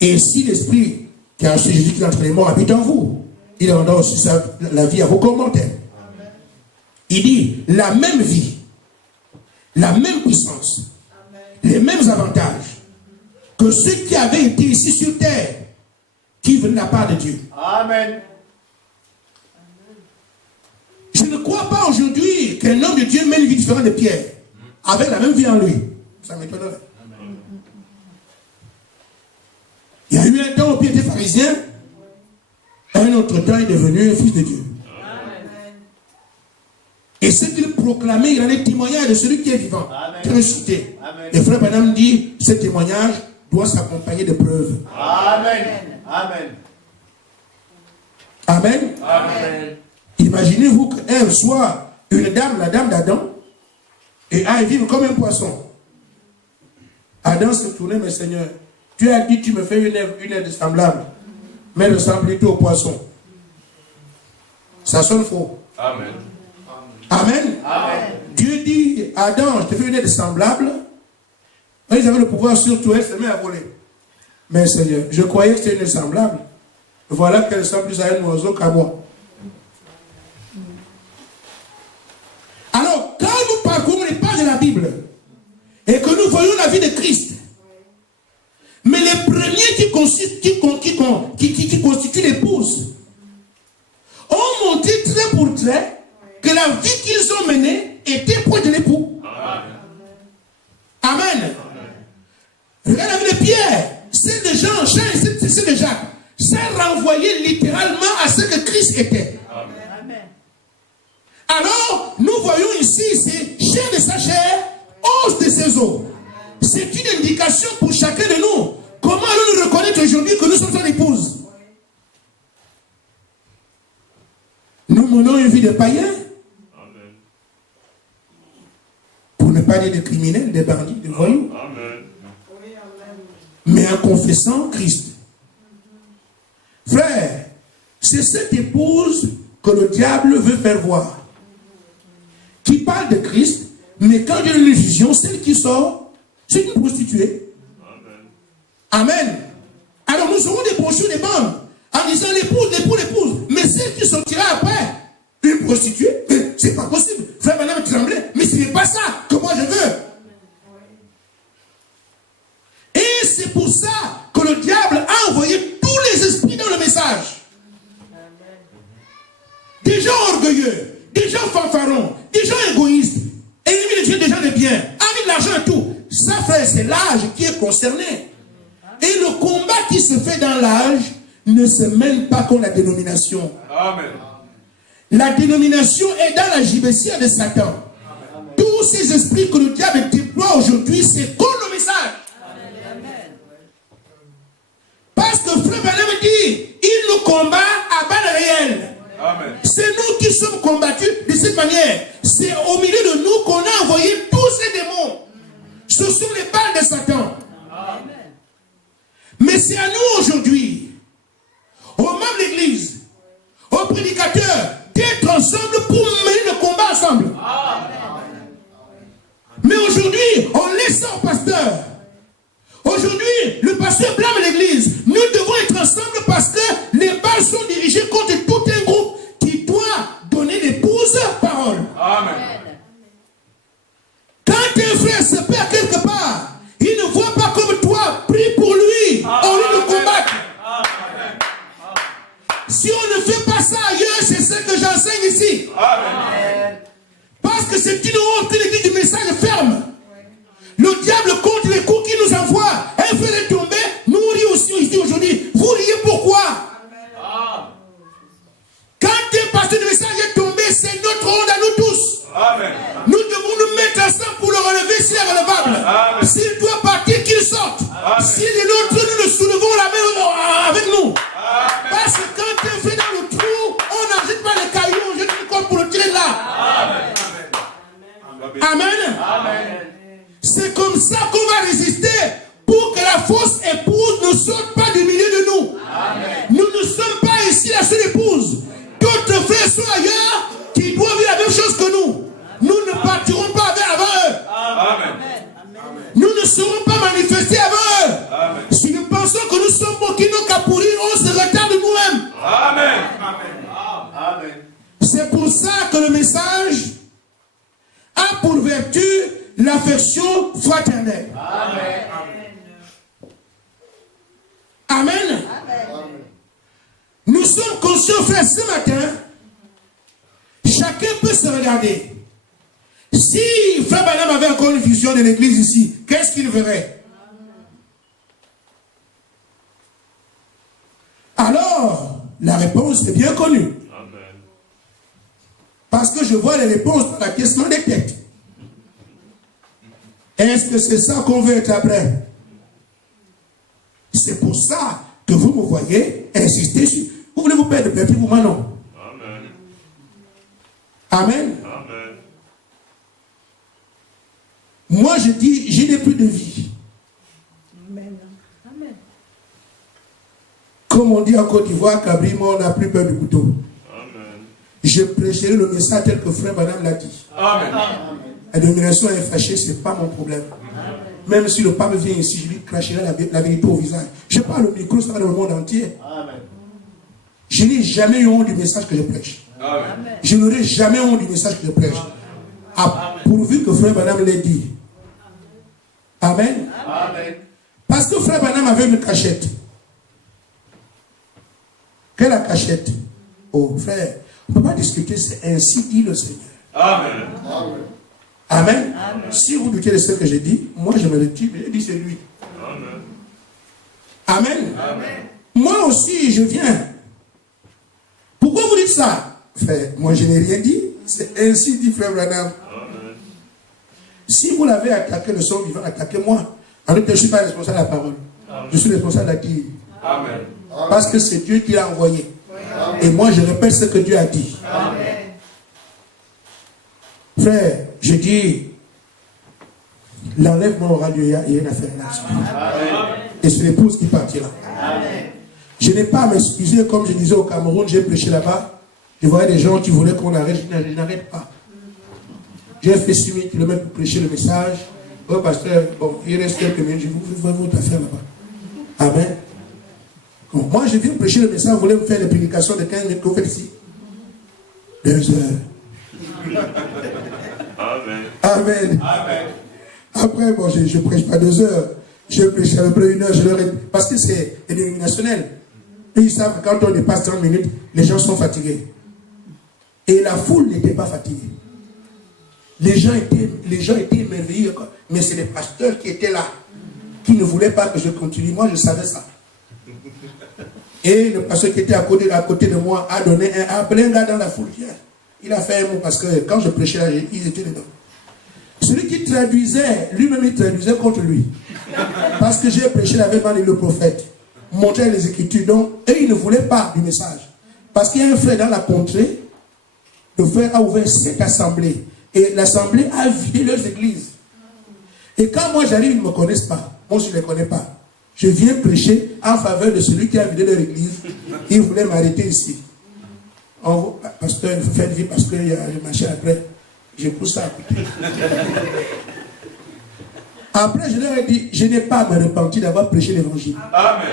Et si l'Esprit qui a reçu Jésus qui est entre les morts habite en vous, il rendra aussi la vie à vos corps mortels. Il dit, la même vie, la même puissance, les mêmes avantages que ceux qui avaient été ici sur terre, qui venaient de la part de Dieu. Amen. Je ne crois pas aujourd'hui qu'un homme de Dieu mène une vie différente de Pierre, avec la même vie en lui. Ça m'étonnerait. Il y a eu un temps où Pierre était pharisien, un autre temps il est devenu un fils de Dieu. Amen. Et ce qu'il proclamait, il en est témoignage de celui qui est vivant, qui est ressuscité. Et frère Branham dit, ce témoignage doit s'accompagner de preuves. Amen. Amen. Amen. Amen. Imaginez-vous qu'elle soit une dame, la dame d'Adam, et aille vivre comme un poisson. Adam se tournait, mais Seigneur, tu as dit, tu me fais une aide semblable, mais elle ressemble plutôt au poisson. Ça sonne faux. Amen. Amen. Amen. Dieu dit, Adam, je te fais une aide semblable. Ils avaient le pouvoir sur toi, elle se met à voler. Mais Seigneur, je croyais que c'était une aide semblable. Voilà qu'elle ressemble plus à un oiseau qu'à moi. Alors, quand nous parcourons les pages de la Bible et que nous voyons la vie de Christ, mais les premiers qui constituent l'épouse ont montré trait pour trait que la vie qu'ils ont menée était proche de l'époux. Amen. Amen. Regarde la vie de Pierre, c'est de Jean, c'est de Jacques. Ça renvoyait littéralement à ce que Christ était. Amen. Alors, nous voyons ici, c'est chair de sa chair, os de ses os. C'est une indication pour chacun de nous. Comment allons-nous reconnaître aujourd'hui que nous sommes son épouse? Nous menons une vie de païens. Pour ne pas dire de criminels, de bandits, de voyous. Mais en confessant Christ. Frère, c'est cette épouse que le diable veut faire voir. Qui parle de Christ, mais quand il y a une vision, celle qui sort, c'est une prostituée. Amen. Alors nous serons des brochures, des bandes, en disant l'épouse, l'épouse. Mais celle qui sortira après, une prostituée, c'est pas possible. Frère Branham tremblait, mais ce n'est pas ça que moi je veux. Et c'est pour ça que le diable a envoyé tous les esprits dans le message. Des gens orgueilleux, des gens fanfarons, des gens égoïstes, ennemis de Dieu, des gens de bien, amis de l'argent et tout. Ça, frère, c'est l'âge qui est concerné. Et le combat qui se fait dans l'âge ne se mène pas contre la dénomination. Amen. La dénomination est dans la gibecière de Satan. Amen. Tous ces esprits que le diable déploie aujourd'hui, c'est contre le message. Amen. Parce que frère Branham dit, il nous combat à balles réelles. Amen. C'est nous qui sommes combattus de cette manière. C'est au milieu de nous qu'on a envoyé tous ces démons. Ce sont les balles de Satan. Amen. Mais c'est à nous aujourd'hui, aux membres de l'église, aux prédicateurs, d'être ensemble pour mener le combat ensemble. Amen. Mais aujourd'hui, on laisse ça au pasteur. Aujourd'hui, le pasteur blâme l'église. Nous devons être ensemble parce que les balles sont dirigées contre tout un groupe qui doit donner l'épouse parole. Amen. Quand un frère se perd quelque part, il ne voit pas comme toi, prie pour lui, au lieu de combattre. Si on ne fait pas ça ailleurs, c'est ce que j'enseigne ici. Amen. Parce que c'est une honte que l'église du message ferme. Le diable compte les coups qu'il nous envoie. Un frère est tombé, nous rions aussi ici aujourd'hui. Vous riez pourquoi? Amen. Quand un pasteur de message est tombé, c'est notre honte à nous tous. Amen. Nous devons nous mettre ensemble pour le relever s'il est relevable. S'il doit partir, qu'il sorte. S'il est l'autre, nous le soulevons la main avec nous. Amen. Parce que quand tu es fait dans le trou, on n'agite pas les cailloux, on jette une corde pour le tirer là. Amen. Amen. Amen. C'est comme ça qu'on va résister pour que la fausse épouse ne sorte pas du milieu de nous. Amen. Nous ne sommes pas ici la seule épouse. D'autres frères sont ailleurs qui doivent vivre la même chose que nous. Nous ne partirons pas avant eux. message a pour vertu l'affection fraternelle. Amen. Amen. Nous sommes conscients, frère, ce matin, chacun peut se regarder. Si frère Branham avait encore une vision de l'église ici, qu'est-ce qu'il verrait? Alors, la réponse est bien connue. Amen. Parce que je vois les réponses dans l'acquiescement des têtes. Est-ce que c'est ça qu'on veut être après? C'est pour ça que vous me voyez insister sur... Vous voulez vous perdre de paix, puis vous m'en non. Amen. Amen. Amen. Moi, je dis, je n'ai plus de vie. Amen. Amen. Comme on dit en Côte d'Ivoire, Cabri, moi, on n'a plus peur du couteau. Amen. Je prêcherai le message tel que frère Madame l'a dit. Amen. La domination est fâchée, ce n'est pas mon problème. Même si le pape vient ici, je lui cracherai la vérité au visage. Je parle au micro, ça va dans le monde entier. Amen. Je n'ai jamais eu honte du message que je prêche. Amen. Je n'aurai jamais honte du message que je prêche. Pourvu que frère Madame l'ait dit. Amen. Amen. Parce que frère Madame avait une cachette. Quelle est la cachette? Oh frère, on ne peut pas discuter, c'est ainsi dit le Seigneur. Amen. Amen. Si vous doutez de ce que j'ai dit, moi je me le dis, je dis c'est lui. Amen. Amen. Amen. Moi aussi je viens. Pourquoi vous dites ça? Frère, moi je n'ai rien dit. C'est ainsi dit frère Branham. Amen. Si vous l'avez attaqué, le son vivant, attaquez-moi. En fait, je ne suis pas responsable de la parole. Je suis responsable de la dire. Amen. Parce que c'est Dieu qui l'a envoyé. Et moi je répète ce que Dieu a dit. Amen. Frère, je dis, l'enlèvement aura lieu, il y a une affaire là. Amen. Et c'est l'épouse qui partira. Amen. Je n'ai pas à m'excuser, comme je disais au Cameroun, j'ai prêché là-bas. Je voyais des gens qui voulaient qu'on arrête, je n'arrête pas. J'ai fait 6000 km pour prêcher le message. Oh pasteur, bon, il reste quelques minutes, je vous fais votre affaire là-bas. Amen. Donc, moi je viens prêcher le message, vous voulez me faire des prédications de 15 minutes qu'on fait ici? 2 heures. Amen. Amen. Amen. Après, bon, je ne prêche pas 2 heures. Je prêche à peu près 1 heure. Parce que c'est dénominationnel. Et ils savent que quand on dépasse 30 minutes, les gens sont fatigués. Et la foule n'était pas fatiguée. Les gens étaient émerveillés. Mais c'est les pasteurs qui étaient là, qui ne voulaient pas que je continue. Moi, je savais ça. Et le pasteur qui était à côté de moi a appelé un gars dans la foule. Il a fait un mot parce que quand je prêchais là, ils étaient dedans. Celui qui traduisait, lui-même il traduisait contre lui. Parce que j'ai prêché avec le prophète, montrait les Écritures. Donc, eux, ils ne voulaient pas du message. Parce qu'il y a un frère dans la contrée, le frère a ouvert 7 assemblées. Et l'assemblée a vidé leurs églises. Et quand moi j'arrive, ils ne me connaissent pas. Moi, je ne les connais pas. Je viens prêcher en faveur de celui qui a vidé leur église. Il voulait m'arrêter ici. Pasteur, il faut faire vie parce qu'il y a le machin après. Je pousse ça à côté. Après, je leur ai dit, je n'ai pas à me repentir d'avoir prêché l'évangile. Amen.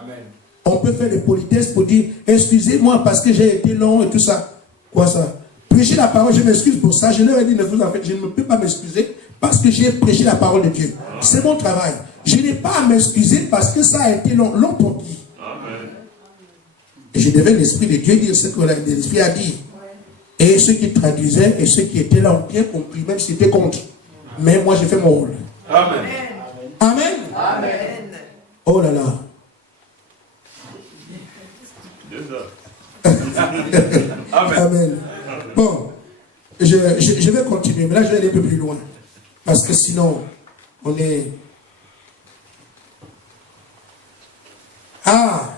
Amen. On peut faire des politesses pour dire, excusez-moi parce que j'ai été long et tout ça. Quoi ça? Prêcher la parole, je m'excuse pour ça. Je leur ai dit, ne vous en faites, je ne peux pas m'excuser parce que j'ai prêché la parole de Dieu. C'est mon travail. Je n'ai pas à m'excuser parce que ça a été long. Long pour qui? Amen. Et je devais l'Esprit de Dieu dire ce que l'Esprit a dit. Et ceux qui traduisaient et ceux qui étaient là ont bien compris, même s'ils étaient contre. Mais moi, j'ai fait mon rôle. Amen. Amen. Amen. Oh là là. 2 heures. Amen. Amen. Bon, je vais continuer, mais là, je vais aller un peu plus loin. Parce que sinon, on est... Ah!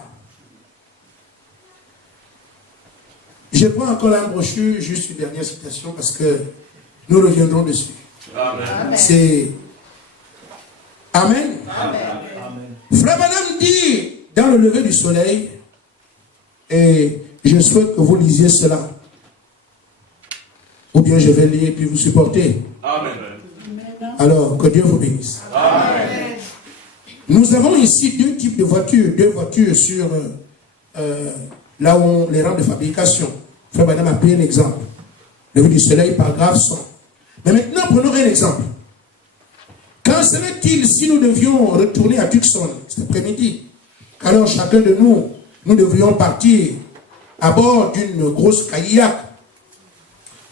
Je prends encore la brochure, juste une dernière citation, parce que nous reviendrons dessus. Amen. C'est... Amen. Amen. Frère Madame dit, dans le lever du soleil, et je souhaite que vous lisiez cela. Ou bien je vais lire et puis vous supporter. Amen. Alors, que Dieu vous bénisse. Amen. Nous avons ici 2 types de voitures. 2 voitures sur là où on les rangs de fabrication. Frère Madame a pris un exemple. lever du soleil par grave son. Mais maintenant, prenons un exemple. Qu'en serait-il si nous devions retourner à Tucson cet après-midi? Alors chacun de nous, nous devrions partir à bord d'une grosse kayak,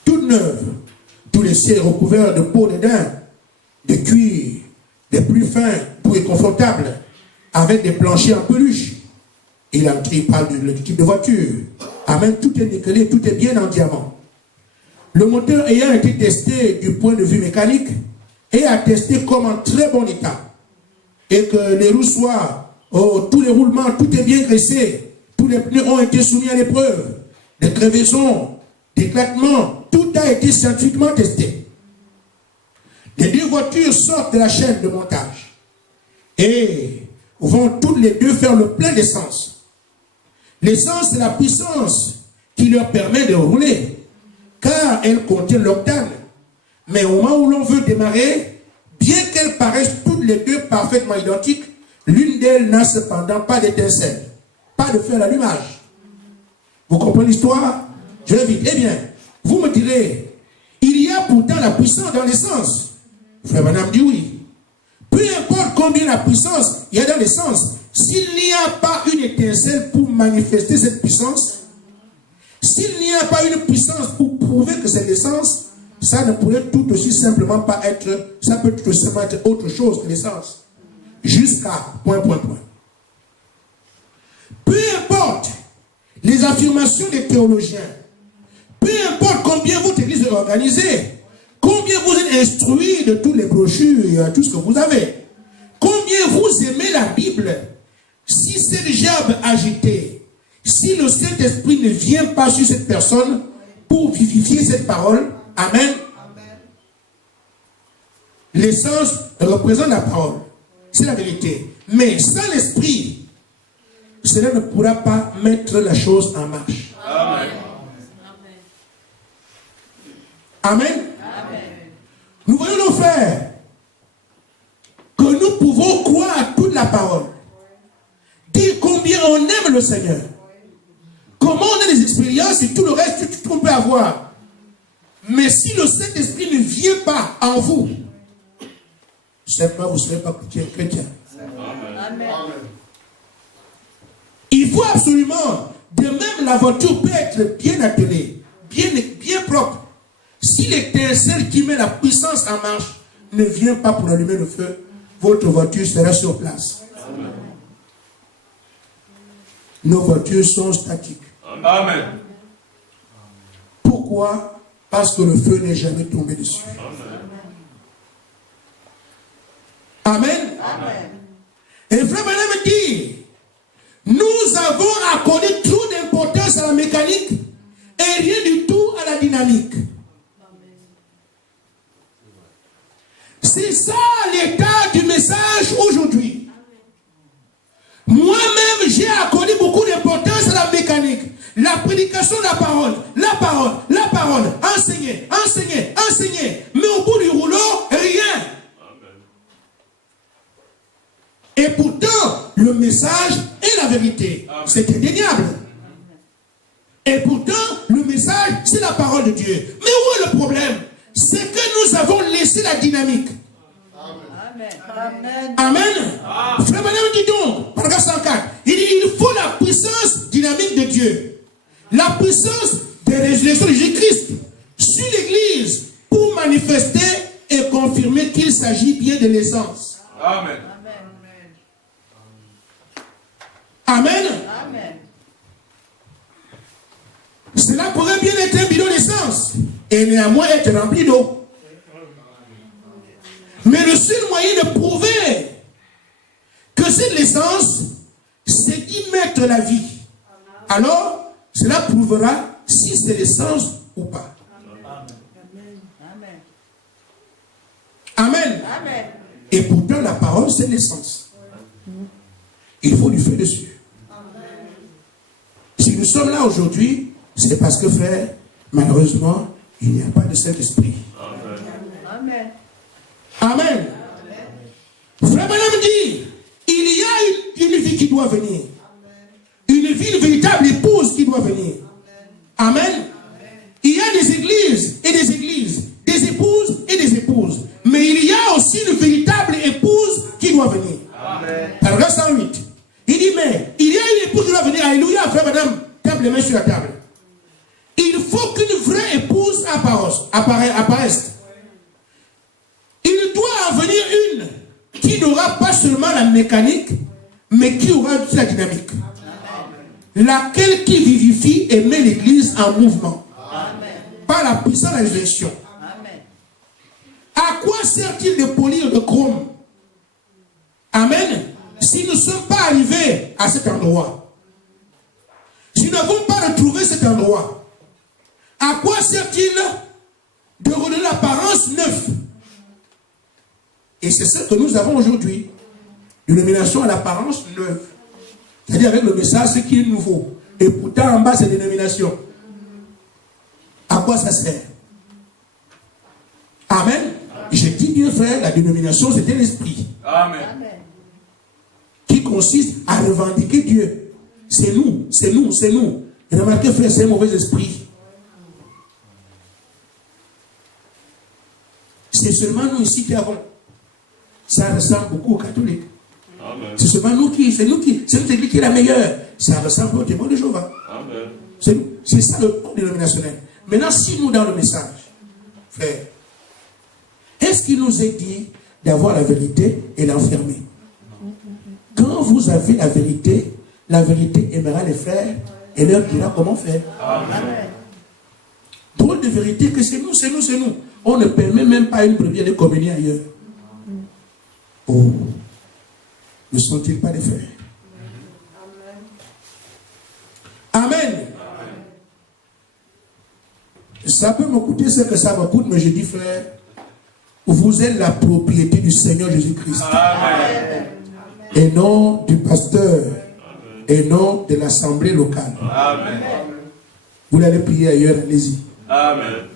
toute neuve, tous les ciels recouverts de peau de daim, de cuir, des plus fins, doux et confortables, avec des planchers en peluche. Il parle du type de voiture. Amen, tout est nickelé, tout est bien en diamant. Le moteur ayant été testé du point de vue mécanique et attesté comme en très bon état. Et que les roues soient, tous les roulements, tout est bien graissé. Tous les pneus ont été soumis à l'épreuve. Des crevaisons, des éclatements, tout a été scientifiquement testé. Les deux voitures sortent de la chaîne de montage et vont toutes les deux faire le plein d'essence. L'essence, c'est la puissance qui leur permet de rouler, car elle contient l'octane. Mais au moment où l'on veut démarrer, bien qu'elles paraissent toutes les deux parfaitement identiques, l'une d'elles n'a cependant pas d'étincelle, pas de feu à l'allumage. Vous comprenez l'histoire? Je vais vite. Eh bien, vous me direz, il y a pourtant la puissance dans l'essence. Frère Madame dit oui. Peu importe combien la puissance il y a dans l'essence, s'il n'y a pas une étincelle pour manifester cette puissance, s'il n'y a pas une puissance pour prouver que c'est l'essence, ça ne pourrait tout aussi simplement pas être, ça peut tout simplement être autre chose que l'essence. Jusqu'à point. Peu importe les affirmations des théologiens, peu importe combien votre église est organisée, combien vous êtes instruits de tous les brochures et tout ce que vous avez, combien vous aimez la Bible, si c'est le gerbe agité, si le Saint-Esprit ne vient pas sur cette personne pour vivifier cette parole, amen. L'essence représente la parole, c'est la vérité. Mais sans l'Esprit, cela ne pourra pas mettre la chose en marche. Amen. Amen. Nous voyons nos frères que nous pouvons croire à toute la parole, dire combien on aime le Seigneur, comment on a des expériences et tout le reste tout qu'on peut avoir. Mais si le Saint-Esprit ne vient pas en vous, simplement vous ne serez pas chrétien. Amen. Il faut absolument, de même la voiture peut être bien attelée, bien propre. Si l'étincelle qui met la puissance en marche ne vient pas pour allumer le feu, votre voiture sera sur place. Amen. Nos voitures sont statiques. Amen. Pourquoi? Parce que le feu n'est jamais tombé dessus. Amen. Amen. Et frère Madame dit, nous avons accordé trop d'importance à la mécanique et rien du tout à la dynamique. C'est ça l'état du message aujourd'hui. Moi-même, j'ai accordé beaucoup d'importance à la mécanique. La prédication de la parole, enseigner. Mais au bout du rouleau, rien. Et pourtant, le message est la vérité. C'est indéniable. Et pourtant, le message, c'est la parole de Dieu. Mais où est le problème? C'est que nous avons laissé la dynamique. Amen. Frère Madame dit donc, paragraphe 104, il dit il faut la puissance dynamique de Dieu. La puissance de résurrection de Jésus-Christ sur l'Église pour manifester et confirmer qu'il s'agit bien de l'essence. Amen. Amen. Cela pourrait bien être un bidon d'essence et néanmoins être rempli d'eau. Mais le seul moyen de prouver que c'est l'essence, c'est d'y mettre la vie. Alors, cela prouvera si c'est l'essence ou pas. Amen. Et pourtant, la parole, c'est l'essence. Il faut du feu dessus. Si nous sommes là aujourd'hui, c'est parce que, frère, malheureusement, il n'y a pas de Saint-Esprit. Amen. Frère Madame dit, il y a une vie qui doit venir. Une vie, une véritable épouse qui doit venir. Amen. Il y a des églises mains sur la table. Il faut qu'une vraie épouse apparaisse. Il doit en venir une qui n'aura pas seulement la mécanique, mais qui aura aussi la dynamique. Laquelle qui vivifie et met l'église en mouvement. Par la puissance de la résurrection. À quoi sert-il de polir le chrome? Amen. Si nous ne sommes pas arrivés à cet endroit, si nous n'avons pas retrouvé cet endroit, à quoi sert-il de redonner l'apparence neuve? Et c'est ce que nous avons aujourd'hui. Une dénomination à l'apparence neuve. C'est-à-dire avec le message, ce qui est nouveau. Et pourtant, en bas, c'est dénomination. À quoi ça sert? Amen. Je dis bien, frère, la dénomination, c'est un esprit. Amen. Qui consiste à revendiquer Dieu. C'est nous, c'est nous, c'est nous. Et remarquez, frère, c'est un mauvais esprit. C'est seulement nous ici qui avons. Ça ressemble beaucoup aux catholiques. Amen. C'est seulement nous qui, c'est notre église qui est la meilleure. Ça ressemble au témoin de Jéhovah. Amen. C'est ça le point dénominationnel. Maintenant, si nous, dans le message, frère, est-ce qu'il nous est dit d'avoir la vérité et l'enfermer? Quand vous avez la vérité aimera les frères et leur dira comment faire. Amen. Drôle de vérité que c'est nous, c'est nous, c'est nous. On ne permet même pas une brebis de communier ailleurs. Oh, ne sont-ils pas des frères? Amen. Ça peut me coûter ce que ça me coûte, mais je dis, frère, vous êtes la propriété du Seigneur Jésus-Christ. Amen. Et non du pasteur. Et non de l'assemblée locale. Amen. Vous allez prier ailleurs, allez-y. Amen.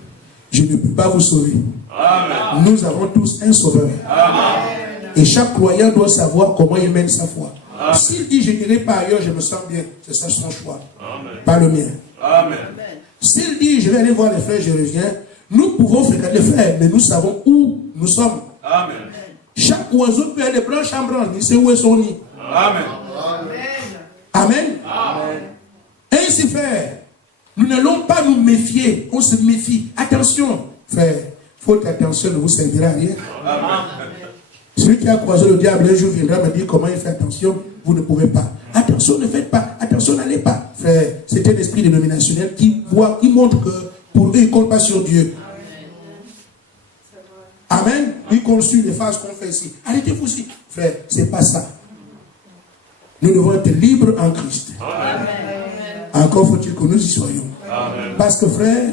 Je ne peux pas vous sauver. Amen. Nous avons tous un sauveur. Amen. Et chaque croyant doit savoir comment il mène sa foi. S'il dit je n'irai pas ailleurs, je me sens bien, c'est ça son choix. Amen. Pas le mien. Amen. S'il dit je vais aller voir les frères, je reviens, nous pouvons fréquenter les frères, mais nous savons où nous sommes. Amen. Chaque oiseau peut aller de branche en branche, il sait où est son nid. Amen. Amen. Amen. Ainsi, frère, nous n'allons pas nous méfier, on se méfie. Attention, frère, faute attention ne vous servira à rien. Amen. Celui qui a croisé le diable un jour viendra me dire comment il fait attention, vous ne pouvez pas. Attention, ne faites pas, attention, n'allez pas. Frère, c'est un esprit dénominationnel qui montre que pour eux, ils ne comptent pas sur Dieu. Amen. Ils comptent sur les phases qu'on fait ici. Arrêtez-vous aussi. Frère, c'est pas ça. Nous devons être libres en Christ. Amen. Encore faut-il que nous y soyons. Amen. Parce que frère,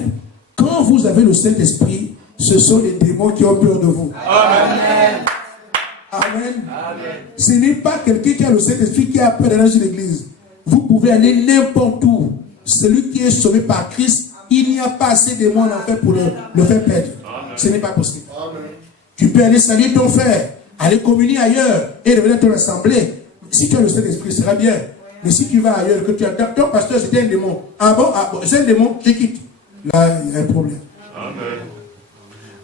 quand vous avez le Saint-Esprit, ce sont les démons qui ont peur de vous. Amen. Amen. Ce n'est pas quelqu'un qui a le Saint-Esprit qui a peur d'aller dans une église. Vous pouvez aller n'importe où. Celui qui est sauvé par Christ, il n'y a pas assez de démons en enfer pour le faire perdre. Amen. Ce n'est pas possible. Tu peux aller saluer ton frère, aller communier ailleurs et revenir à ton assemblée. Si tu as le Saint-Esprit, ce sera bien. Mais si tu vas ailleurs, que tu as ton pasteur, c'était un démon. Ah bon, c'est un démon, je quitte. Là, il y a un problème. Amen.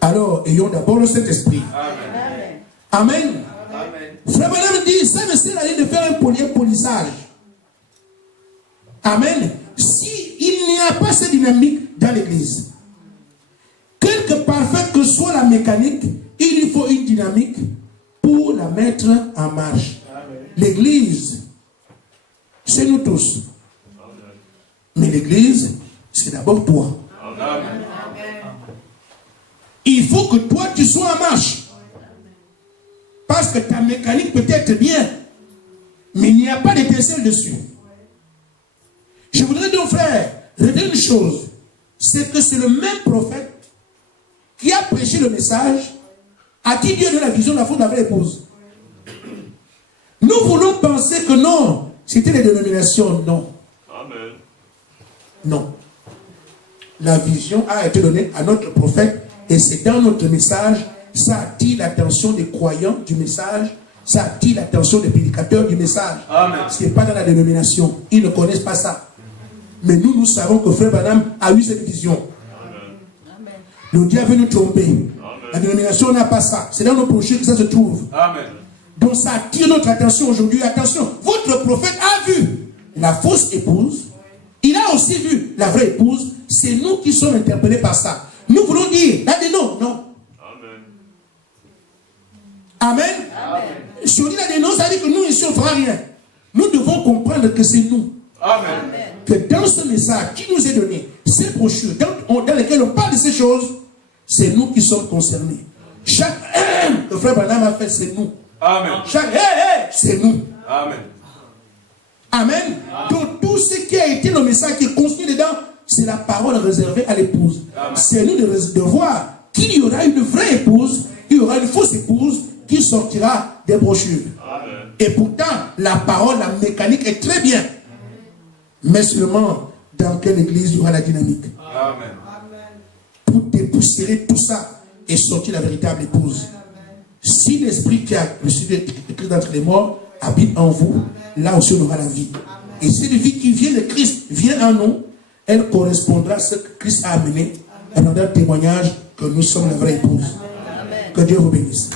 Alors, ayons d'abord le Saint-Esprit. Amen. Amen. Amen. Frère Madame dit, ça ne sert à rien de faire un polissage. Amen. Si il n'y a pas cette dynamique dans l'église, quelque parfaite que soit la mécanique, il lui faut une dynamique pour la mettre en marche. L'église, c'est nous tous. Mais l'église, c'est d'abord toi. Amen. Il faut que toi, tu sois en marche. Parce que ta mécanique peut être bien, mais il n'y a pas d'étincelle dessus. Je voudrais donc, frère, redire une chose. C'est que c'est le même prophète qui a prêché le message à qui Dieu donne la vision de la faute de la vraie épouse. Nous voulons penser que non, c'était les dénominations. Non. Amen. Non. La vision a été donnée à notre prophète et c'est dans notre message. Ça attire l'attention des croyants du message. Ça attire l'attention des prédicateurs du message. Amen. Ce n'est pas dans la dénomination. Ils ne connaissent pas ça. Mais nous savons que Frère Branham a eu cette vision. Amen. Le diable veut nous tromper. Amen. La dénomination n'a pas ça. C'est dans nos brochures que ça se trouve. Amen. Donc ça attire notre attention aujourd'hui. Attention, votre prophète a vu la fausse épouse Il a aussi vu la vraie épouse. C'est nous qui sommes interpellés par ça. Nous voulons dire, là, non, non. Amen. Amen. Si on dit là, non, ça veut dire que nous ici, on ne fera rien. Nous devons comprendre que c'est nous. Amen. Que dans ce message qui nous est donné, ces brochures dans lesquelles on parle de ces choses, c'est nous qui sommes concernés. Chaque le frère Branham a fait, c'est nous. Amen. Chaque c'est nous. Amen. Amen. Donc tout ce qui a été le message qui est contenu dedans, c'est la parole réservée à l'épouse. C'est nous de voir qu'il y aura une vraie épouse, il y aura une fausse épouse qui sortira des brochures. Amen. Et pourtant, la parole, la mécanique est très bien. Mais seulement dans quelle église il y aura la dynamique. Amen. Pour dépoussiérer tout ça et sortir la véritable épouse. Si l'esprit qui a reçu le Christ d'entre les morts habite en vous, là aussi on aura la vie. Et cette vie qui vient de Christ vient en nous, elle correspondra à ce que Christ a amené. Elle nous donne témoignage que nous sommes la vraie épouse. Que Dieu vous bénisse.